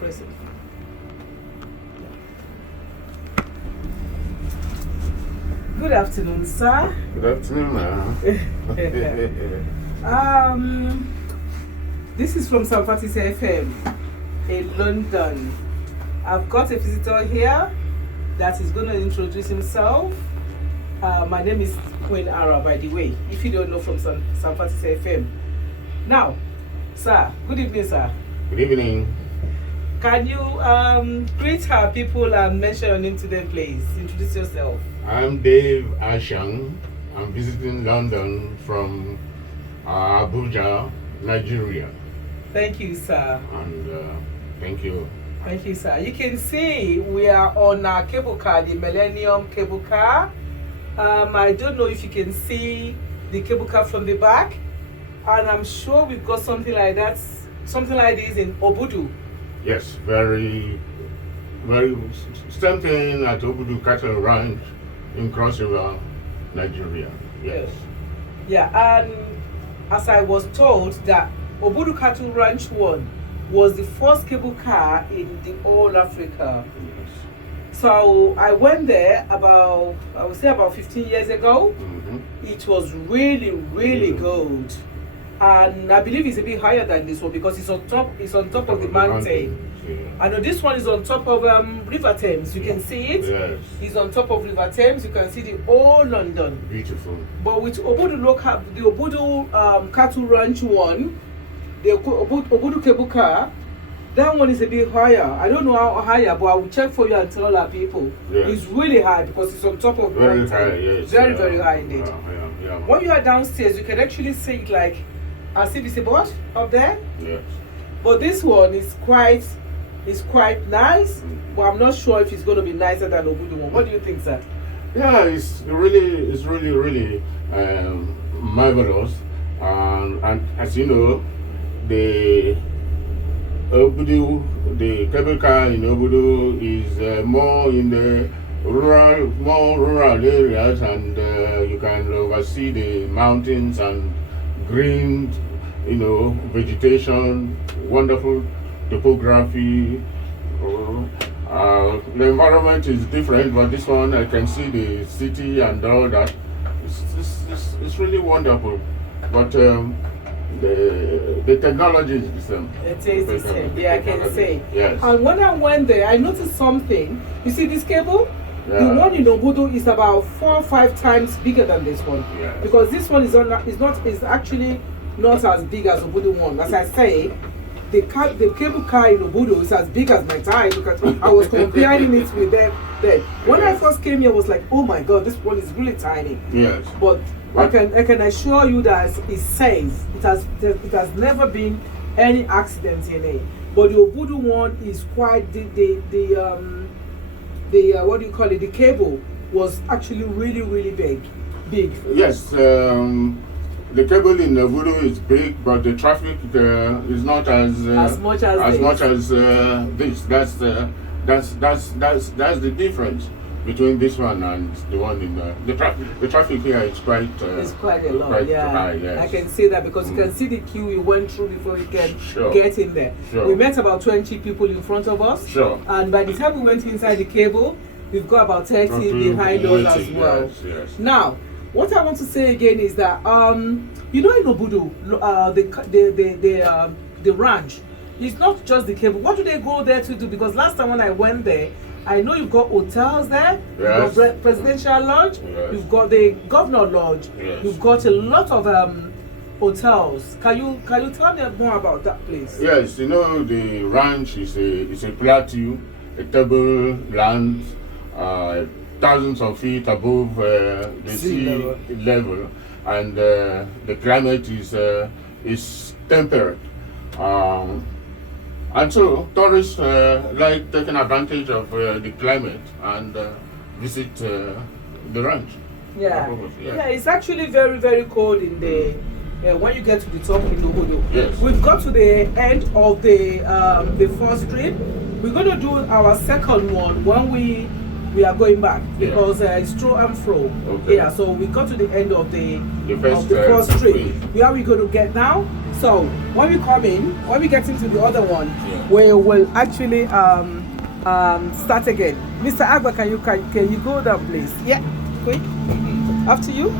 Press it. Good afternoon, sir. Good afternoon, This is from San Francisco FM in London. I've got a visitor here that is going to introduce himself. My name is Queen Ara, by the way, if you don't know, from San Francisco FM. Now, sir, good evening, sir. Good evening. Can you greet our people and mention your name to them, please? Introduce yourself. I'm Dave Ashang. I'm visiting London from Abuja, Nigeria. Thank you, sir. And thank you. Thank you, sir. You can see we are on our cable car, the Millennium cable car. I don't know if you can see the cable car from the back, and I'm sure we've got something like that, something like this in Obudu. Yes, very same thing at Obudu Cattle Ranch in Cross River, Nigeria. Yes. Yeah, and as I was told that Obudu Cattle Ranch 1 was the first cable car in the whole Africa. Yes. So I went there about, I would say about 15 years ago. Mm-hmm. It was really good. And I believe it's a bit higher than this one because it's on top of the mountain. Yeah. I know this one is on top of River Thames. You can see it. Yes. It's on top of River Thames. You can see the whole London. Beautiful. But with Obudu local, the Obudu Cattle Ranch 1, the Obudu cable car, that one is a bit higher. I don't know how higher, but I will check for you and tell our people. Yes. It's really high because it's on top of the mountain. High, yes. Very high indeed. Yeah. When you are downstairs, you can actually see it like as if it's a boat up there. Yes. But this one is quite nice. But I'm not sure if it's going to be nicer than Obudu one. What do you think, sir? Yeah, it's really marvelous. And as you know, the cable car in Obudu is more in the rural areas, and you can oversee the mountains and green, vegetation, wonderful topography. The environment is different, but this one I can see the city and all that. It's really wonderful. But the technology is the same. It is the same. Yeah, I can say. Yes. And when I went there, I noticed something. You see this cable? Yeah. The one in Obudu is about 4 or 5 times bigger than this one. Yes. Because this one is actually not as big as Obudu one. As I say, the cable car in Obudu is as big as my tie because I was comparing it with them. When I first came here, I was like, oh my god, this one is really tiny. Yes. But I can assure you that it's safe. It has never been any accidents in it. But the Obudu one is quite what do you call it? The cable was actually really big. Yes. The cable in Obudu is big, but the traffic is not as much as this. That's the difference between this one and the one in the traffic. The traffic here is quite. It's quite a lot. Yeah, high, yes. I can see that because you can see the queue we went through before we can get in there. Sure. We met about 20 people in front of us. Sure. And by the time we went inside the cable, we've got about 30 behind us as well. Yes. Now, what I want to say again is that in Obudu, the ranch, it's not just the cable. What do they go there to do? Because last time when I went there, I know you've got hotels there. Yes. You've got presidential lodge. Yes. You've got the governor lodge. Yes. You've got a lot of hotels. Can you tell me more about that place? Yes, the ranch is a plateau, a table land, thousands of feet above the sea level, and the climate is temperate. And so tourists like taking advantage of the climate and visit the ranch. Yeah, it's actually very cold in the when you get to the top in Obudu. Yes. We've got to the end of the first trip. We're going to do our second one when we we are going back Yeah. because it's through and fro. Okay. Yeah, so we got to the end of the first, first trip. phase. Where are we going to get now? So when we come in, when we get into the other one, Yeah. we will actually start again. Mr. Agba, can you go down, please? Yeah, quick. After you.